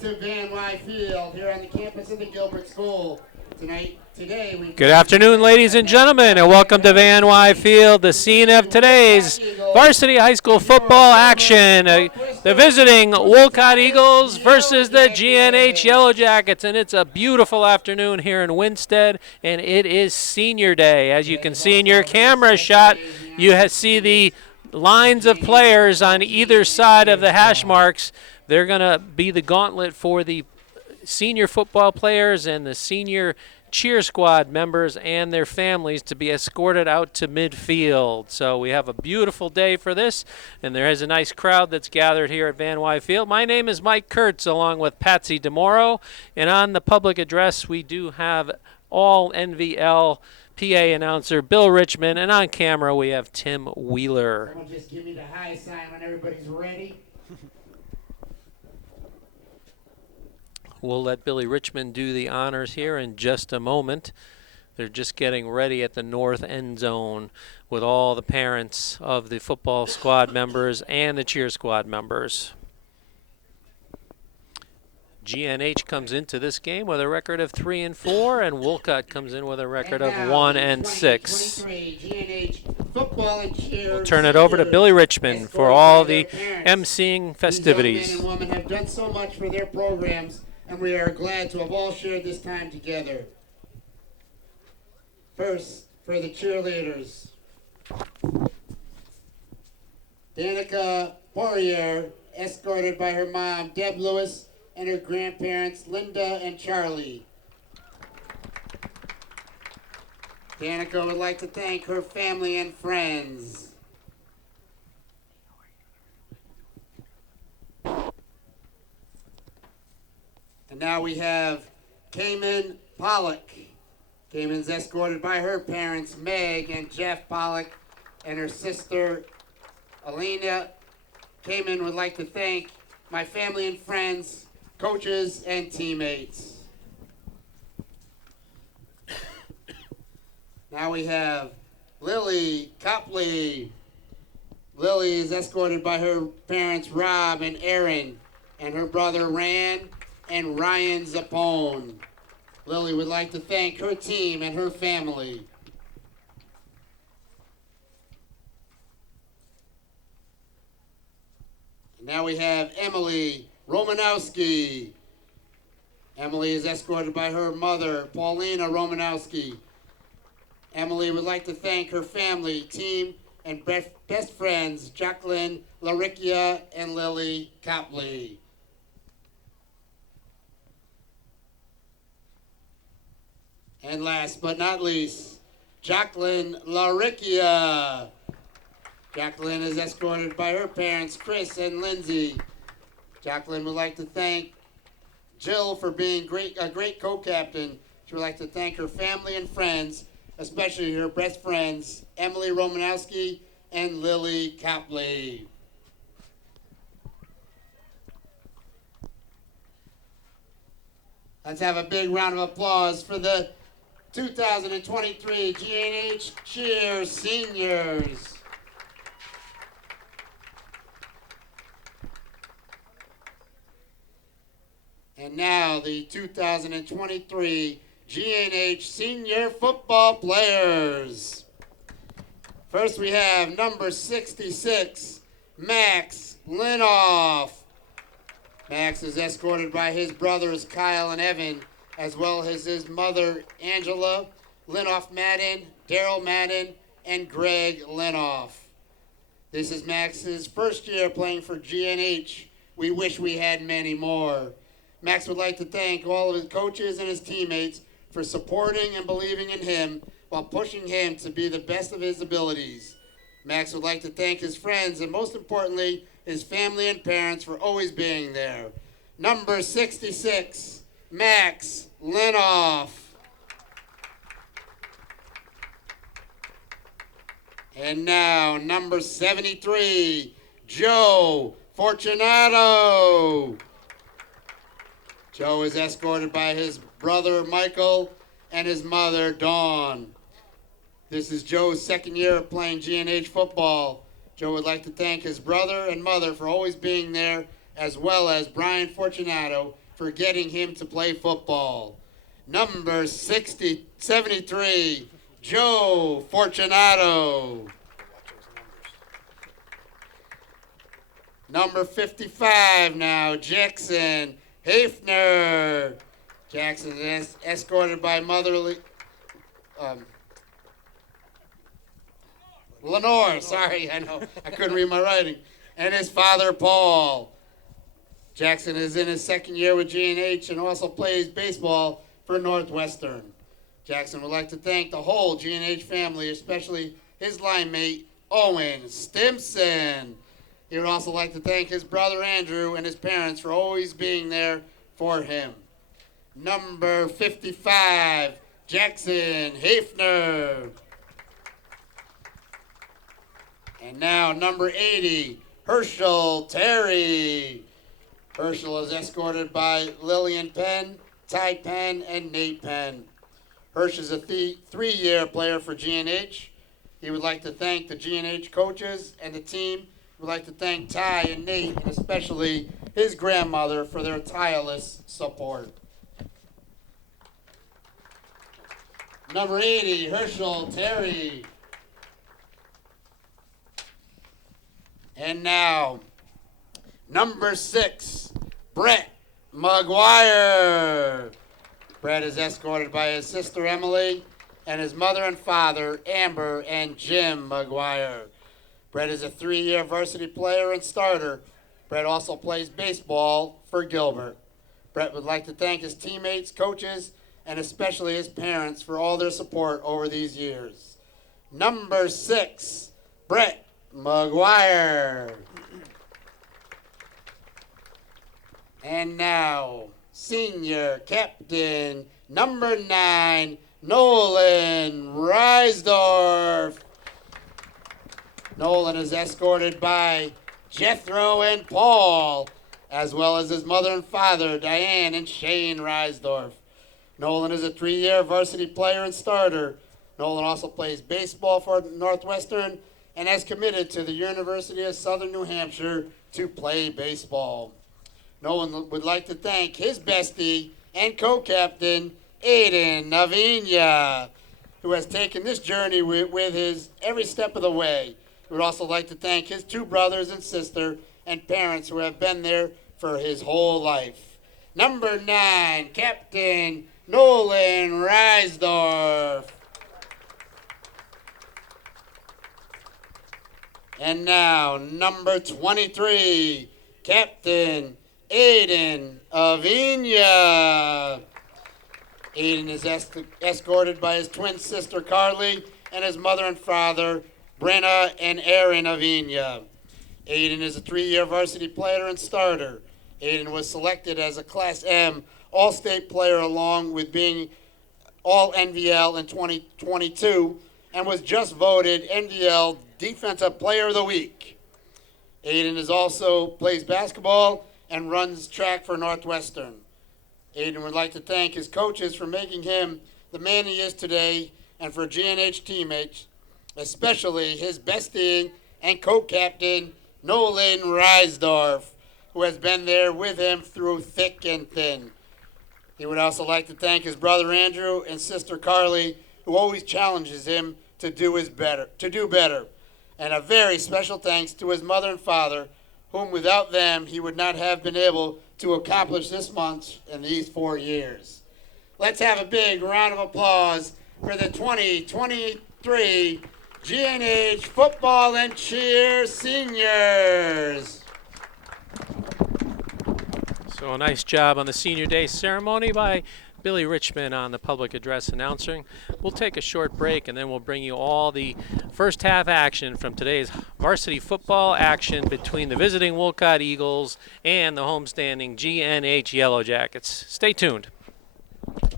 to Van Wy Field here on the campus of the Gilbert School. Good afternoon, ladies and gentlemen, and welcome to Van Wy Field, the scene of today's varsity high school football action. The visiting Wolcott Eagles versus the GNH Yellow Jackets, and it's a beautiful afternoon here in Winstead, and it is senior day. As you can see in your camera shot, you see the lines of players on either side of the hash marks. They're going to be the gauntlet for the senior football players and the senior cheer squad members and their families to be escorted out to midfield. So we have a beautiful day for this, and there is a nice crowd that's gathered here at Van Wy Field. My name is Mike Kurtz, along with Patsy DeMoro, and on the public address we do have all NVL PA announcer Bill Richmond, and on camera we have Tim Wheeler. Someone just give me the high sign when everybody's ready. We'll let Billy Richmond do the honors here in just a moment. They're just getting ready at the north end zone with all the parents of the football squad members and the cheer squad members. GNH comes into this game with a record of 3-4, and Wolcott comes in with a record of 1-6. We'll turn it over to Billy Richmond for all the emceeing festivities. These young men and women have done so much for their programs, and we are glad to have all shared this time together. First, for the cheerleaders, Danica Poirier, escorted by her mom, Deb Lewis, and her grandparents, Linda and Charlie. Danica would like to thank her family and friends. And now we have Cayman Pollock. Cayman's escorted by her parents, Meg and Jeff Pollock, and her sister, Alina. Cayman would like to thank my family and friends, coaches, and teammates. Now we have Lily Copley. Lily is escorted by her parents, Rob and Aaron, and her brother, Rand and Ryan Zapone. Lily would like to thank her team and her family. And now we have Emily Romanowski. Emily is escorted by her mother, Paulina Romanowski. Emily would like to thank her family, team, and best friends, Jacqueline Laricchia and Lily Copley. And last but not least, Jacqueline Laricchia. Jacqueline is escorted by her parents, Chris and Lindsay. Jacqueline would like to thank Jill for being a great co-captain. She would like to thank her family and friends, especially her best friends, Emily Romanowski and Lily Copley. Let's have a big round of applause for the 2023 GNH Cheer Seniors. And now the 2023 GNH Senior Football Players. First we have number 66, Max Linoff. Max is escorted by his brothers Kyle and Evan, as well as his mother Angela, Linoff Madden, Daryl Madden, and Greg Linoff. This is Max's first year playing for GNH. We wish we had many more. Max would like to thank all of his coaches and his teammates for supporting and believing in him while pushing him to be the best of his abilities. Max would like to thank his friends and, most importantly, his family and parents for always being there. Number 66, Max Linoff. And now, number 73, Joe Fortunato. Joe is escorted by his brother Michael and his mother Dawn. This is Joe's second year of playing GNH football. Joe would like to thank his brother and mother for always being there, as well as Brian Fortunato for getting him to play football. Number 73, Joe Fortunato. Number 55 now, Jackson Hafner. Jackson is escorted by Lenore, sorry, I know, I couldn't read my writing, and his father, Paul. Jackson is in his second year with GNH and also plays baseball for Northwestern. Jackson would like to thank the whole GNH family, especially his line mate, Owen Stimson. He would also like to thank his brother, Andrew, and his parents for always being there for him. Number 55, Jackson Hafner. And now number 80, Herschel Terry. Herschel is escorted by Lillian Penn, Ty Penn, and Nate Penn. Hirsch is a three-year player for GNH. He would like to thank the GNH coaches and the team. He would like to thank Ty and Nate, and especially his grandmother, for their tireless support. Number 80, Herschel Terry. And now, number 6, Brett McGuire. Brett is escorted by his sister Emily and his mother and father, Amber and Jim McGuire. Brett is a 3-year varsity player and starter. Brett also plays baseball for Gilbert. Brett would like to thank his teammates, coaches, and especially his parents for all their support over these years. Number 6, Brett McGuire. And now, senior captain, number 9, Nolan Reisdorf. Nolan is escorted by Jethro and Paul, as well as his mother and father, Diane and Shane Reisdorf. Nolan is a 3-year varsity player and starter. Nolan also plays baseball for Northwestern and has committed to the University of Southern New Hampshire to play baseball. Nolan would like to thank his bestie and co-captain, Aiden Navinia, who has taken this journey with his every step of the way. He would also like to thank his 2 brothers and sister and parents who have been there for his whole life. Number 9, Captain Nolan Reisdorf. And now, number 23, Captain Aiden Avinia. Aiden is escorted by his twin sister, Carly, and his mother and father, Brenna and Aaron Avinia. Aiden is a 3-year varsity player and starter. Aiden was selected as a Class M All-State player along with being All-NVL in 2022 and was just voted NVL Defensive Player of the Week. Aiden is also plays basketball and runs track for Northwestern. Aiden would like to thank his coaches for making him the man he is today and for GNH teammates, especially his bestie and co-captain, Nolan Reisdorf, who has been there with him through thick and thin. He would also like to thank his brother Andrew and sister Carly, who always challenges him to do better. And a very special thanks to his mother and father, whom without them he would not have been able to accomplish this much in these 4 years. Let's have a big round of applause for the 2023 GNH Football and Cheer Seniors. So a nice job on the Senior Day ceremony by Billy Richmond on the public address announcing. We'll take a short break and then we'll bring you all the first half action from today's varsity football action between the visiting Wolcott Eagles and the homestanding GNH Yellow Jackets. Stay tuned.